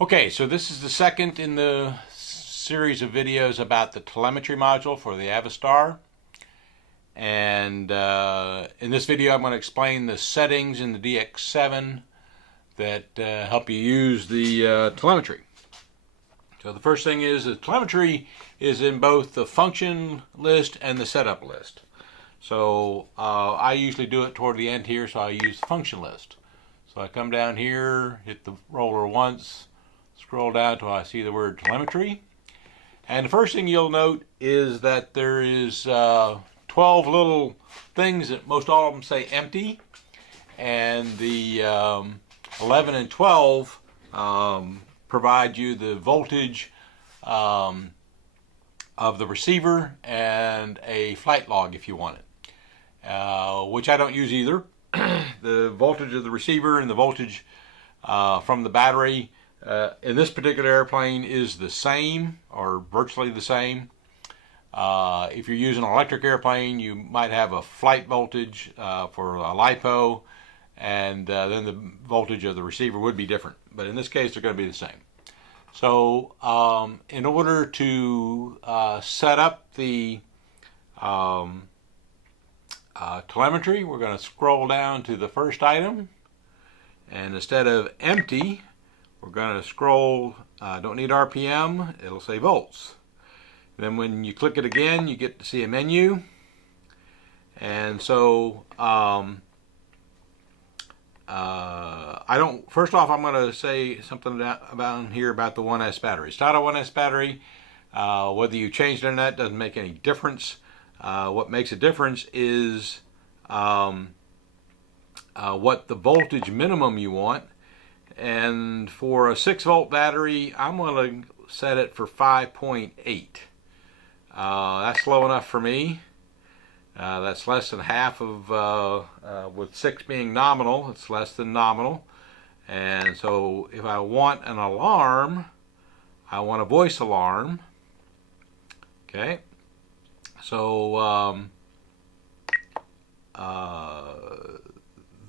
Okay, so this is the second in the series of videos about the telemetry module for the Avistar. And in this video I'm going to explain the settings in the DX7 that help you use the telemetry. So the first thing is the telemetry is in both the function list and the setup list. So I usually do it toward the end here, so I use the function list. So I come down here, hit the roller once, scroll down till I see the word telemetry. And the first thing you'll note is that there is 12 little things that most all of them say empty. And the 11 and 12 provide you the voltage of the receiver and a flight log if you want it, which I don't use either. The voltage of the receiver and the voltage from the battery in this particular airplane is the same, or virtually the same. If you're using an electric airplane, you might have a flight voltage for a LiPo, and then the voltage of the receiver would be different. But in this case, they're going to be the same. So in order to set up the telemetry, we're going to scroll down to the first item, and instead of empty, we're going to scroll, don't need RPM, it'll say volts. Then when you click it again, you get to see a menu. And so first off, I'm going to say something about here about the 1S battery. It's not a 1S battery. Whether you changed it or not doesn't make any difference. What makes a difference is what the voltage minimum you want. And for a 6-volt battery, I'm going to set it for 5.8. That's low enough for me. That's less than half of, with 6 being nominal, it's less than nominal. And so if I want an alarm, I want a voice alarm. Okay. So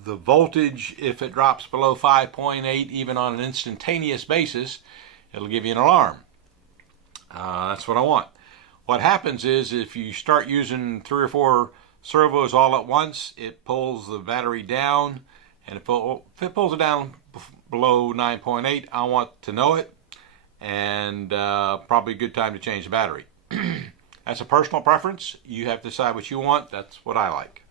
the voltage, if it drops below 5.8, even on an instantaneous basis, it'll give you an alarm. That's what I want. What happens is if you start using 3 or 4 servos all at once, it pulls the battery down, and if it pulls it down below 9.8, I want to know it, and probably a good time to change the battery. That's a personal preference. You have to decide what you want. That's what I like.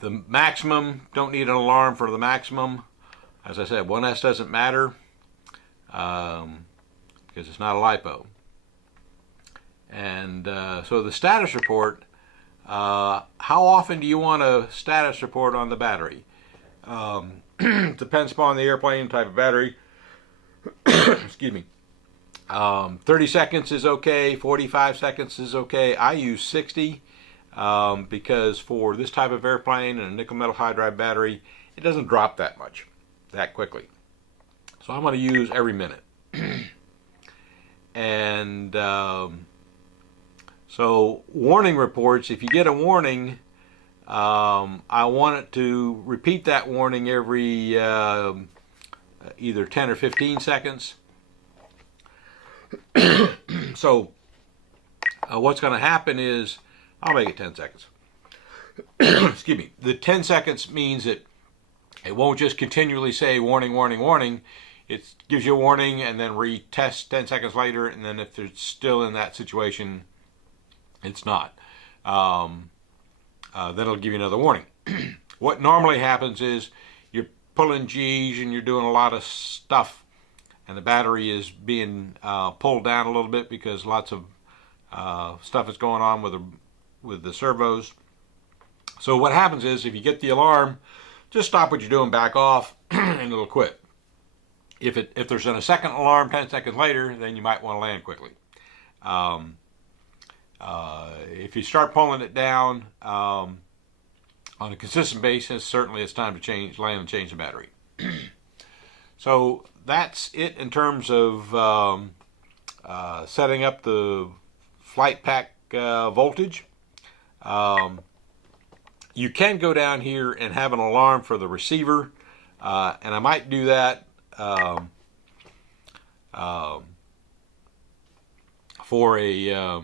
The maximum, don't need an alarm for the maximum. As I said, 1S doesn't matter because it's not a LiPo. And so the status report, how often do you want a status report on the battery? Depends upon the airplane, type of battery. Excuse me. 30 seconds is okay, 45 seconds is okay. I use 60 because for this type of airplane and a nickel metal hydride battery, it doesn't drop that much, that quickly. So I'm going to use every minute. And so warning reports, if you get a warning, I want it to repeat that warning every either 10 or 15 seconds. So what's going to happen is, I'll make it 10 seconds. Excuse me. The 10 seconds means that it won't just continually say warning, warning, warning. It gives you a warning and then retest 10 seconds later, and then if it's still in that situation, it's not. Then it'll give you another warning. What normally happens is you're pulling G's and you're doing a lot of stuff, and the battery is being pulled down a little bit because lots of stuff is going on with the servos. So what happens is if you get the alarm, just stop what you're doing, back off, and it'll quit. If there's a second alarm 10 seconds later, then you might want to land quickly. If you start pulling it down on a consistent basis, certainly it's time to land and change the battery. So that's it in terms of setting up the flight pack voltage. You can go down here and have an alarm for the receiver, and I might do that for a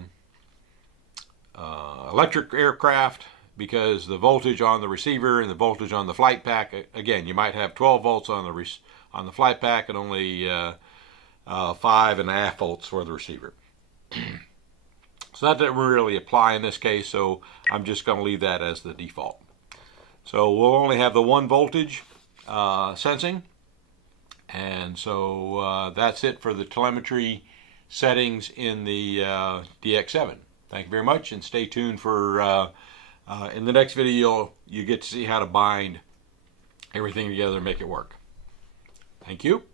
electric aircraft, because the voltage on the receiver and the voltage on the flight pack, again, you might have 12 volts on the flight pack and only 5.5 volts for the receiver. So that doesn't really apply in this case, so I'm just going to leave that as the default. So we'll only have the 1 voltage sensing, and so that's it for the telemetry settings in the DX7. Thank you very much, and stay tuned for in the next video you get to see how to bind everything together and make it work. Thank you.